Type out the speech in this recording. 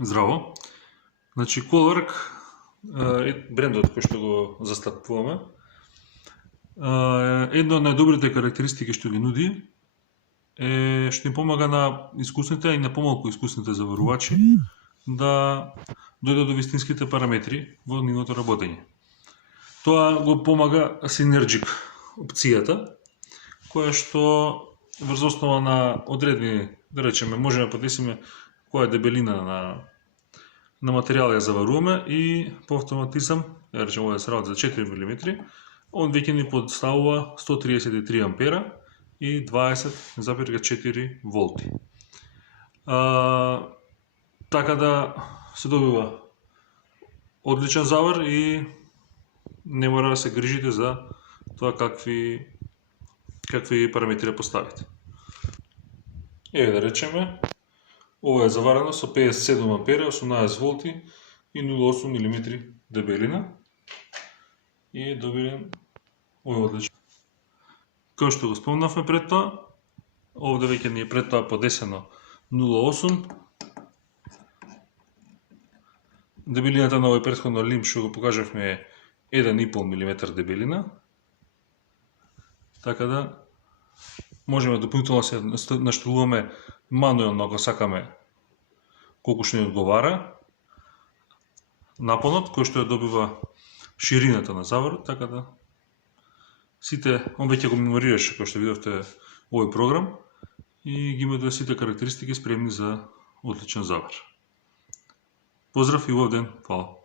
Здраво. Значи, Колорк е брендот кој што го застапуваме. Една од најдобрите карактеристики што ги нуди е што им помага на искусните и на помалку искусните заварувачи да дојдат до вистинските параметри во нивното работење. Тоа го помага Synergic опцијата, која што врз основа на одредени, да речеме, можеме да подесиме која е дебелина на материјал ја заваруваме и по автоматизам, ја речеме ова се работи за 4 мм, он веќе ни подставува 133 ампера и 20,4 волти. Така да се добива одличен завар и не мора да се грижите за тоа какви параметри да поставите. Еве да речеме, ова е заварено со 57 ампера, 18 волти и 0,8 мм дебелина и е добилен овој одличен. Кој што го спомнавме пред тоа, овде веќе ни е пред тоа подесено 0,8. Дебелината на овој претходно лимб што го покажавме е 1,5 мм дебелина. Така да можеме дополнително се наштелуваме мануелно ако сакаме колку што ни одговара напонот кој што ја добива ширината на заварот, така да сите, он веќе го меморираше кој што видовте овој програм и ги имате сите карактеристики спремни за одличен завар. Поздрав и убав ден, фала.